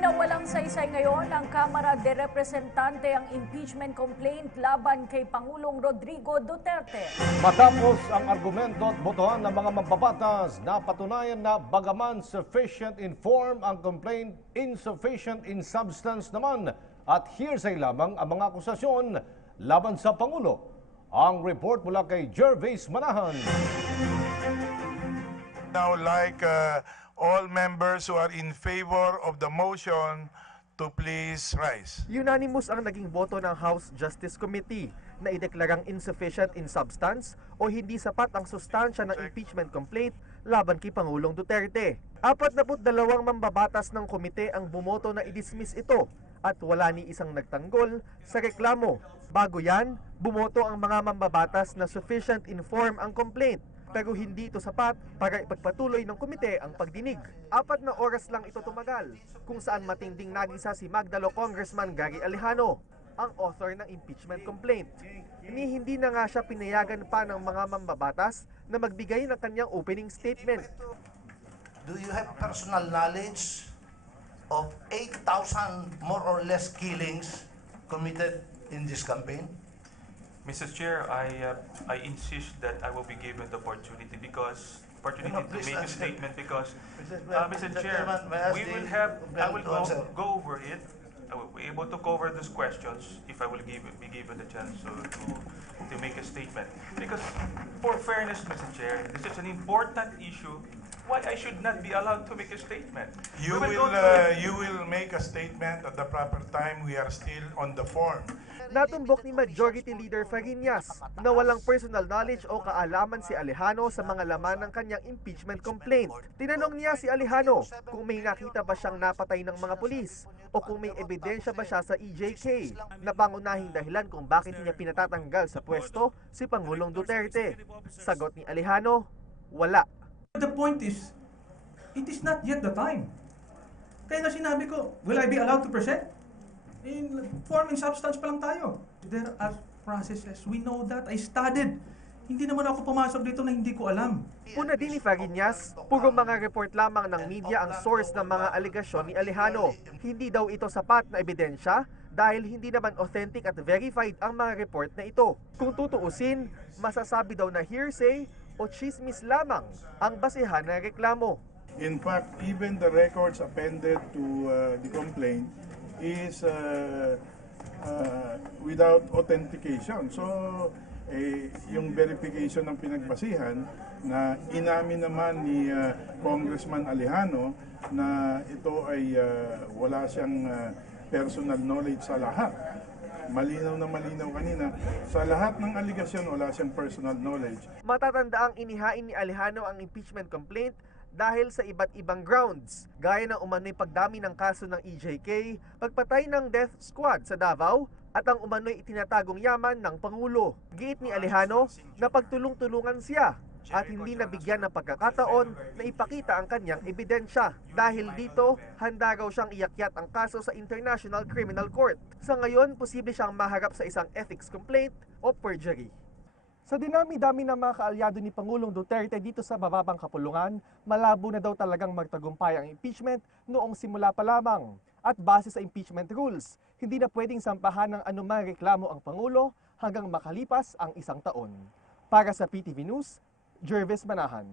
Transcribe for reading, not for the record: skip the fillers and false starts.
Pinawalang saysay ngayon ng Kamara de Representante ang impeachment complaint laban kay Pangulong Rodrigo Duterte. Matapos ang argumento at botohan ng mga mambabatas, napatunayan na bagaman sufficient in form ang complaint, insufficient in substance naman at hearsay lamang ang mga akusasyon laban sa Pangulo. Ang report mula kay Jervis Manahan. Now, like all members who are in favor of the motion to please rise. Unanimous ang naging boto ng House Justice Committee na ideklarang insufficient in substance o hindi sapat ang sustansya ng impeachment complaint laban kay Pangulong Duterte. 42 mambabatas ng komite ang bumoto na i-dismiss ito at wala ni isang nagtanggol sa reklamo. Bago yan, bumoto ang mga mambabatas na sufficient in form ang complaint. Pero hindi ito sapat para ipagpatuloy ng komite ang pagdinig. 4 na oras lang ito tumagal, kung saan matinding nagisa si Magdalo Congressman Gary Alejano, ang author ng impeachment complaint. Hindi na nga siya pinayagan pa ng mga mambabatas na magbigay ng kanyang opening statement. Do you have personal knowledge of 8,000 more or less killings committed in this campaign? Mr. Chair, I insist that I will be given the opportunity to make a statement because, Mr. Chair, I will go over it. I will be able to cover these questions if I will be given the chance to make a statement. Because, for fairness, Mr. Chair, this is an important issue. Why I should not be allowed to make a statement? You will make a statement at the proper time. We are still on the form. Natumbok ni Majority Leader Fariñas na walang personal knowledge o kaalaman si Alejano sa mga laman ng kanyang impeachment complaint. Tinanong niya si Alejano kung may nakita ba siyang napatay ng mga pulis o kung may ebidensya ba siya sa EJK na pangunahing dahilan kung bakit niya pinatatanggal sa pwesto si Pangulong Duterte. Sagot ni Alejano, wala. The point is, it is not yet the time. Kaya nga sinabi ko, will I be allowed to present? In form and substance pa lang tayo. There are processes. We know that. I studied. Hindi naman ako pumasok dito na hindi ko alam. Una din ni Fariñas, puro mga report lamang ng media ang source ng mga alegasyon ni Alejano. Hindi daw ito sapat na ebidensya dahil hindi naman authentic at verified ang mga report na ito. Kung tutuusin, masasabi daw na hearsay o chismis lamang ang basehan ng reklamo. In fact, even the records appended to the complaint is without authentication. So, yung verification ng pinagbasihan na inamin naman ni Congressman Alejano na ito ay wala siyang personal knowledge sa lahat. Malinaw na malinaw kanina, sa lahat ng aligasyon wala siyang personal knowledge. Matatanda ang inihain ni Alejano ang impeachment complaint dahil sa iba't ibang grounds, gaya ng umano'y pagdami ng kaso ng EJK, pagpatay ng death squad sa Davao, at ang umano'y itinatagong yaman ng Pangulo. Giit ni Alejano na pagtulong-tulungan siya at hindi nabigyan ng pagkakataon na ipakita ang kanyang ebidensya. Dahil dito, handa raw siyang iakyat ang kaso sa International Criminal Court. Sa ngayon, posible siyang maharap sa isang ethics complaint o perjury. Sa dinami-dami ng mga kaalyado ni Pangulong Duterte dito sa mababang kapulungan, malabo na daw talagang magtagumpay ang impeachment noong simula pa lamang. At base sa impeachment rules, hindi na pwedeng sampahan ng anumang reklamo ang Pangulo hanggang makalipas ang 1 taon. Para sa PTV News, Jervis Manahan.